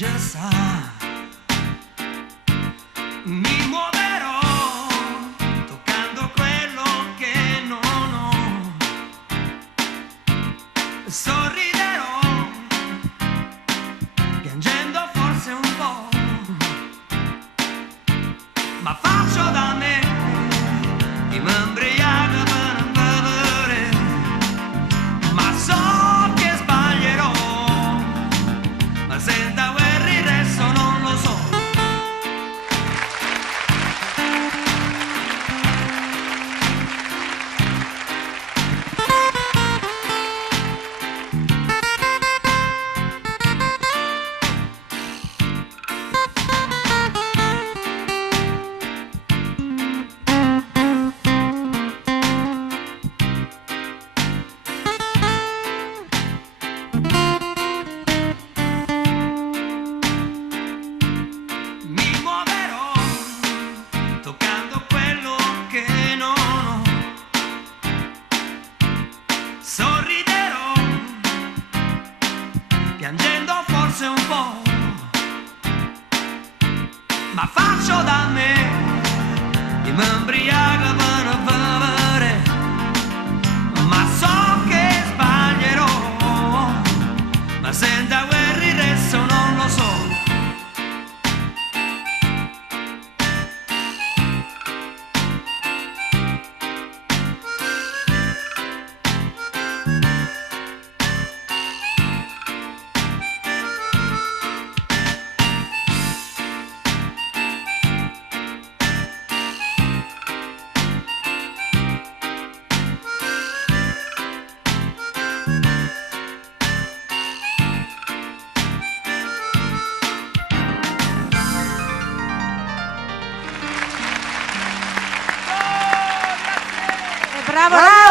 già sa. Mi muoverò toccando quello che non ho. Sorriderò piangendo forse un po', ma faccio da me e mi imbriaco per non bere, ma so che sbaglierò, ma senza guerra il resto non lo so. Sorriderò, piangendo forse un po', ma faccio da me e mi imbriaco per non bere, ma so che sbaglierò, ma senza guerra il resto non lo so. Bravo!